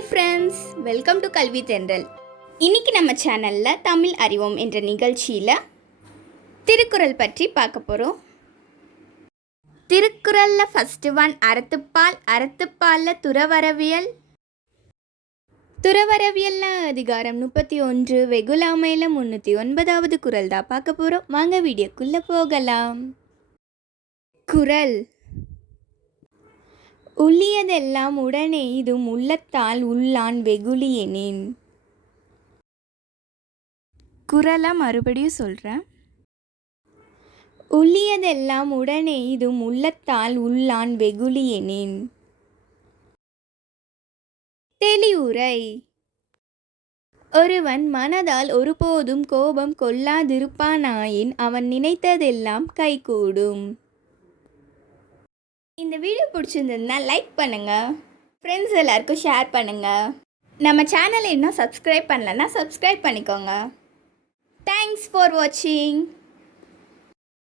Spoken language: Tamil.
ஹாய் ஃப்ரெண்ட்ஸ் வெல்கம் டு கல்வி தென்றல் இன்னைக்கு நம்ம சேனலில் தமிழ் அறிவோம் என்ற நிகழ்ச்சியில் திருக்குறள் பற்றி பார்க்க போகிறோம் திருக்குறளில் ஃபஸ்ட்டு ஒன் அறத்துப்பால் அறத்துப்பாலில் துறவரவியல். துறவரவியல்ல அதிகாரம் முப்பத்தி ஒன்று வெகுலாமையில் முந்நூற்றி ஒன்பதாவது குரல் தான் பார்க்க போகிறோம் வாங்க வீடியோக்குள்ளே போகலாம். குறள். உள்ளியதெல்லாம் உடனே இதும் உள்ளத்தால் உள்ளான் வெகுளியெனின் குரலா மறுபடியும் சொல்கிறேன் உள்ளியதெல்லாம் உடனே இதும் உள்ளத்தால் உள்ளான் வெகுளியெனின் தெளிவுரை. ஒருவன் மனதால் ஒருபோதும் கோபம் கொள்ளாதிருப்பானாயின் அவன் நினைத்ததெல்லாம் கைகூடும். இந்த வீடியோ பிடிச்சிருந்ததுன்னா லைக் பண்ணுங்கள் ஃப்ரெண்ட்ஸ் எல்லாருக்கும் ஷேர் பண்ணுங்கள் நம்ம சேனலை இன்னும் சப்ஸ்கிரைப் பண்ணலன்னா சப்ஸ்கிரைப் பண்ணிக்கோங்க. தேங்க்ஸ் ஃபார் வாட்சிங்